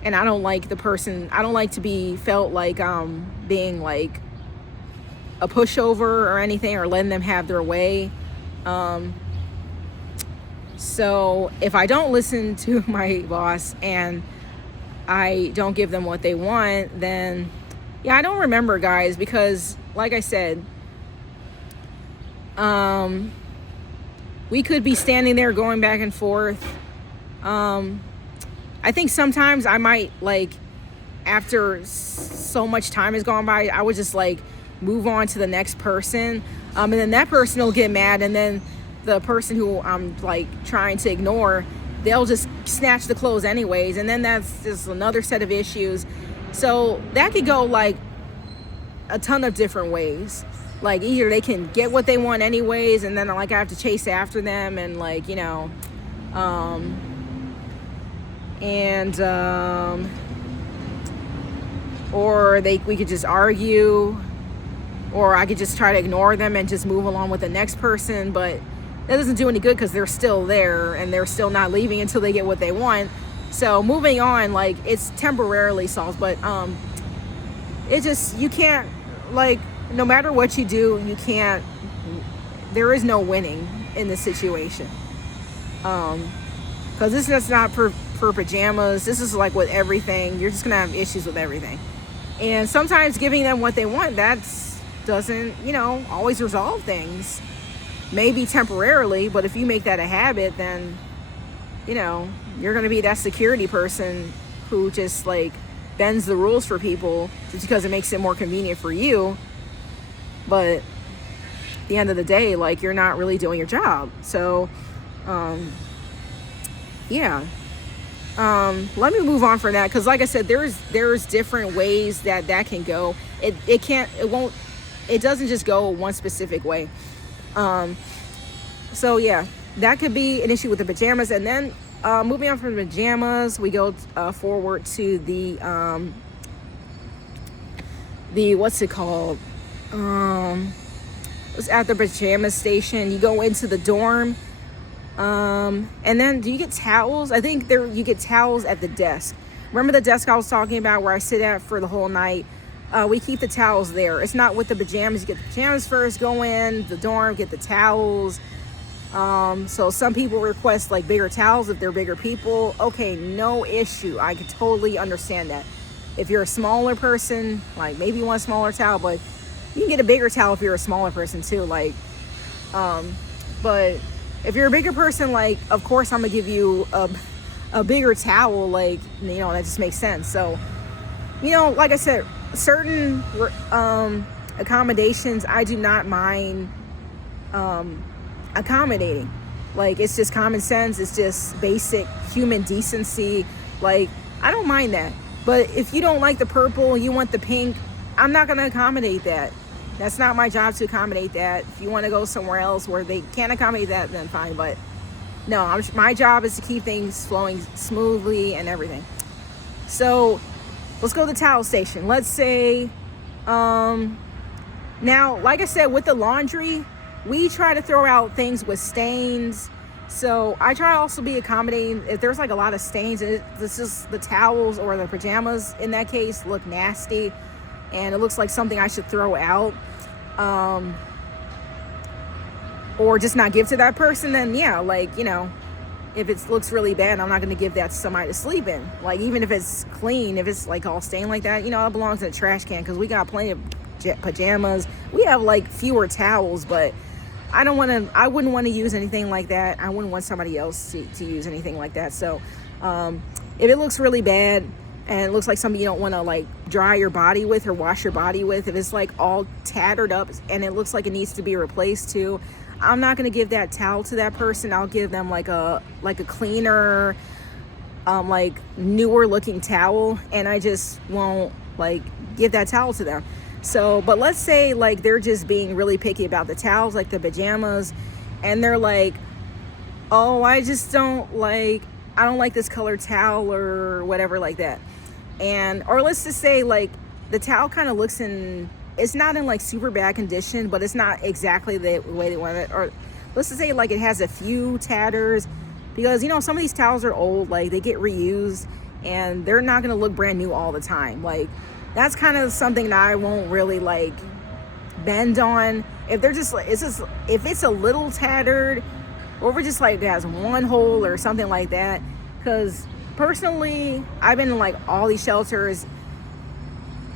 and I don't like to be felt like being like a pushover or anything, or letting them have their way. So if I don't listen to my boss and I don't give them what they want, then yeah, I don't remember, guys, because like I said, we could be standing there going back and forth. I think sometimes I might, like, after so much time has gone by, I would just, like, move on to the next person. And then that person will get mad, and then the person who I'm, like, trying to ignore, they'll just snatch the clothes anyways. And then that's just another set of issues. So that could go, like, a ton of different ways. Like, either they can get what they want anyways, and then, like, I have to chase after them, and, like, or we could just argue, or I could just try to ignore them and just move along with the next person. But that doesn't do any good, because they're still there and they're still not leaving until they get what they want. So moving on, like, it's temporarily solved, but it just, you can't, like, no matter what you do, you can't, there is no winning in this situation. Because this is not for pajamas. This is like with everything. You're just gonna have issues with everything. And sometimes giving them what they want, doesn't, always resolve things. Maybe temporarily, but if you make that a habit, then, you're gonna be that security person who just like bends the rules for people just because it makes it more convenient for you. But at the end of the day, like, you're not really doing your job. So, yeah. Let me move on from that, because like I said, there's different ways that can go. It doesn't just go one specific way. So yeah, that could be an issue with the pajamas. And then moving on from the pajamas, we go forward to the what's it called, it's at the pajama station. You go into the dorm. And then do you get towels? I think you get towels at the desk. Remember the desk I was talking about where I sit at for the whole night? We keep the towels there. It's not with the pajamas. You get the pajamas first, go in the dorm, get the towels. So some people request like bigger towels if they're bigger people. Okay, no issue. I can totally understand that. If you're a smaller person, like, maybe you want a smaller towel, but you can get a bigger towel if you're a smaller person too. Like, but if you're a bigger person, like, of course I'm gonna give you a bigger towel, like, that just makes sense. So, like I said, certain accommodations I do not mind accommodating. Like, it's just common sense. It's just basic human decency. Like, I don't mind that. But if you don't like the purple, you want the pink, I'm not gonna accommodate that. That's not my job to accommodate that. If you want to go somewhere else where they can't accommodate that, then fine. But no, my job is to keep things flowing smoothly and everything. So let's go to the towel station. Let's say, now, like I said, with the laundry, we try to throw out things with stains. So I try to also be accommodating. If there's like a lot of stains, this is the towels or the pajamas in that case look nasty, and it looks like something I should throw out, or just not give to that person, then yeah, like, if it looks really bad, I'm not going to give that to somebody to sleep in. Like, even if it's clean, if it's like all stained like that, it belongs in a trash can, because we got plenty of pajamas. We have like fewer towels, but I wouldn't want to use anything like that. I wouldn't want somebody else to use anything like that. So if it looks really bad and it looks like something you don't want to like dry your body with or wash your body with, if it's like all tattered up and it looks like it needs to be replaced too, I'm not going to give that towel to that person. I'll give them like a cleaner, like newer looking towel, and I just won't like give that towel to them. So, but let's say like they're just being really picky about the towels, like the pajamas, and they're like, oh, I don't like this colored towel or whatever like that. Or let's just say like the towel kind of looks it's not in like super bad condition, but it's not exactly the way they want it. Or let's just say like it has a few tatters, because some of these towels are old, like they get reused and they're not going to look brand new all the time. Like, that's kind of something that I won't really like bend on. If they're just like, if it's a little tattered, or if it just like it has one hole or something like that. Because personally, I've been in like all these shelters,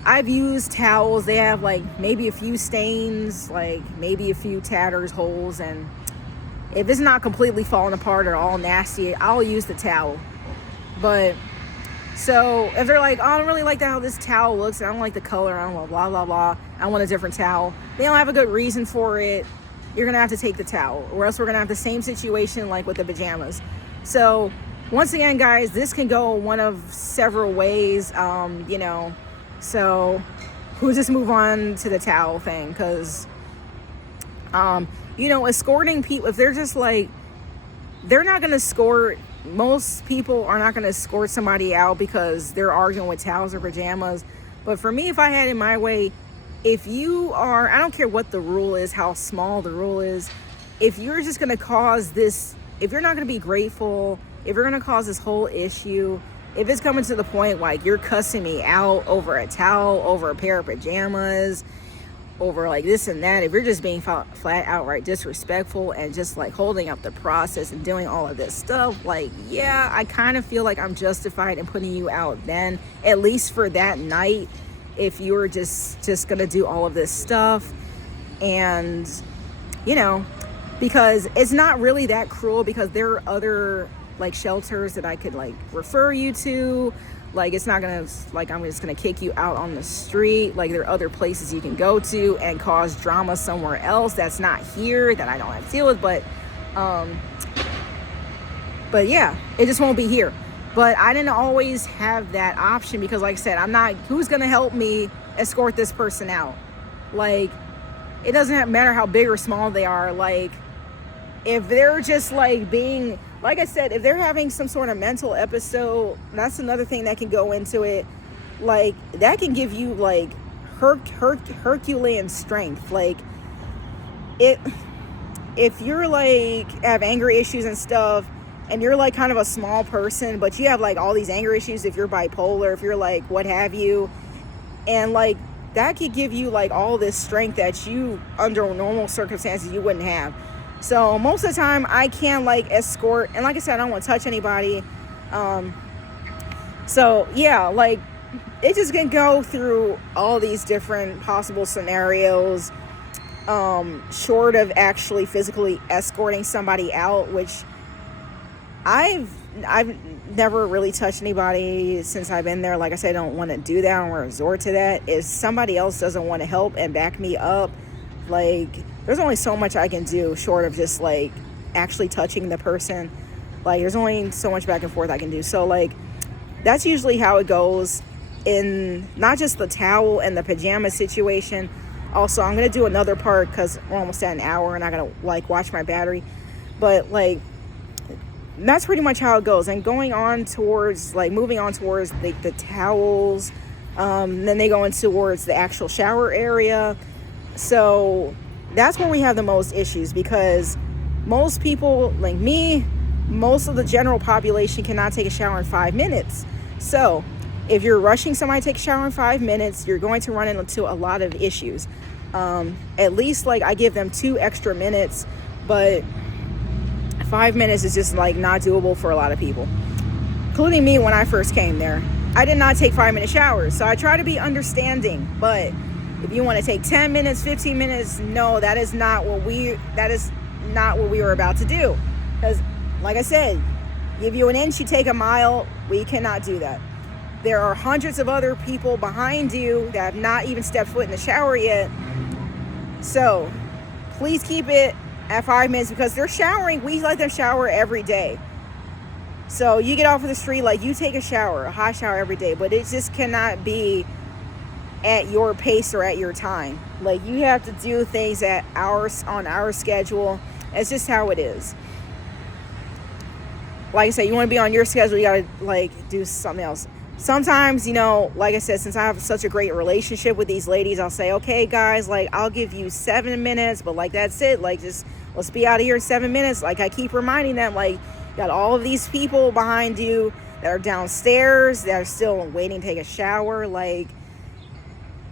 I've used towels, they have like maybe a few stains, like maybe a few tatters, holes, and if it's not completely falling apart or all nasty, I'll use the towel. But so if they're like, oh, I don't really like how this towel looks, I don't like the color, I don't know, blah blah blah, I want a different towel, they don't have a good reason for it, you're gonna have to take the towel, or else we're gonna have the same situation like with the pajamas. So once again, guys, this can go one of several ways. So we'll just move on to the towel thing, because escorting people, if they're just like, they're not going to escort, most people are not going to escort somebody out because they're arguing with towels or pajamas. But for me, if I had it my way, if you are, I don't care what the rule is, how small the rule is, if you're just going to cause this, if you're not going to be grateful if you're gonna cause this whole issue, if it's coming to the point like you're cussing me out over a towel, over a pair of pajamas, over like this and that, if you're just being flat outright disrespectful and just like holding up the process and doing all of this stuff, like, yeah, I kind of feel like I'm justified in putting you out then, at least for that night, if you were just gonna do all of this stuff. And you know, because it's not really that cruel, because there are other like shelters that I could like refer you to. Like, it's not gonna, like, I'm just gonna kick you out on the street. Like, there are other places you can go to and cause drama somewhere else that's not here, that I don't have to deal with. But yeah, it just won't be here. But I didn't always have that option, because like I said, I'm not, who's gonna help me escort this person out? Like, it doesn't matter how big or small they are. Like, if they're just like being, like I said, if they're having some sort of mental episode, that's another thing that can go into it. Like, that can give you like Herculean strength. Like, if you're like have anger issues and stuff, and you're like kind of a small person, but you have like all these anger issues, if you're bipolar, if you're like what have you, and like that could give you like all this strength that you, under normal circumstances, you wouldn't have. So most of the time I can like escort, and like I said, I don't want to touch anybody. So yeah, like, it just can go through all these different possible scenarios, short of actually physically escorting somebody out, which I've never really touched anybody since I've been there. Like I said, I don't want to do that. I don't want to resort to that. If somebody else doesn't want to help and back me up, like, there's only so much I can do short of just like actually touching the person. Like, there's only so much back and forth I can do. So like, that's usually how it goes in not just the towel and the pajama situation. Also, I'm going to do another part because we're almost at an hour and I got to like watch my battery. But like, that's pretty much how it goes. And moving on towards the towels, then they go in towards the actual shower area. So that's where we have the most issues, because most people like me, most of the general population cannot take a shower in 5 minutes. So if you're rushing somebody to take a shower in 5 minutes, you're going to run into a lot of issues. At least like I give them 2 extra minutes, but 5 minutes is just like not doable for a lot of people, including me. When I first came there, I did not take 5-minute showers. So I try to be understanding, but if you want to take 10 minutes, 15 minutes, no, that is not what we were about to do. Because like I said, give you an inch, you take a mile. We cannot do that. There are hundreds of other people behind you that have not even stepped foot in the shower yet. So please keep it at 5 minutes, because they're showering. We let them shower every day. So you get off of the street, like, you take a hot shower every day, but it just cannot be at your pace or at your time. Like, you have to do things on our schedule. It's just how it is. Like I said, you want to be on your schedule, you got to like do something else. Sometimes, you know, like I said, since I have such a great relationship with these ladies, I'll say, okay, guys, like, I'll give you 7 minutes, but like, that's it. Like, just let's be out of here in 7 minutes. Like, I keep reminding them, like, you got all of these people behind you that are downstairs that are still waiting to take a shower. Like,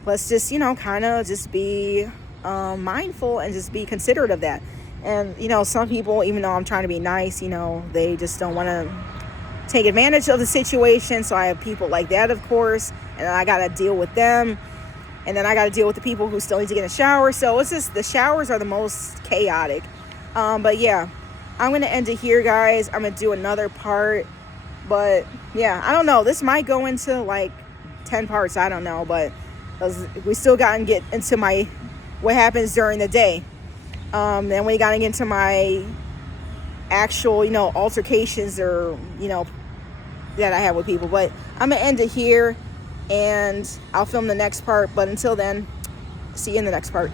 let's just, you know, kind of just be mindful and just be considerate of that. And, you know, some people, even though I'm trying to be nice, you know, they just don't want to take advantage of the situation. So I have people like that, of course, and I got to deal with them. And then I got to deal with the people who still need to get in a shower. So it's just, the showers are the most chaotic. But yeah, I'm going to end it here, guys. I'm going to do another part. But yeah, I don't know. This might go into like 10 parts. I don't know. But we still got to get into what happens during the day. Then we got to get into my actual, you know, altercations or, you know, that I have with people. But I'm going to end it here, and I'll film the next part. But until then, see you in the next part.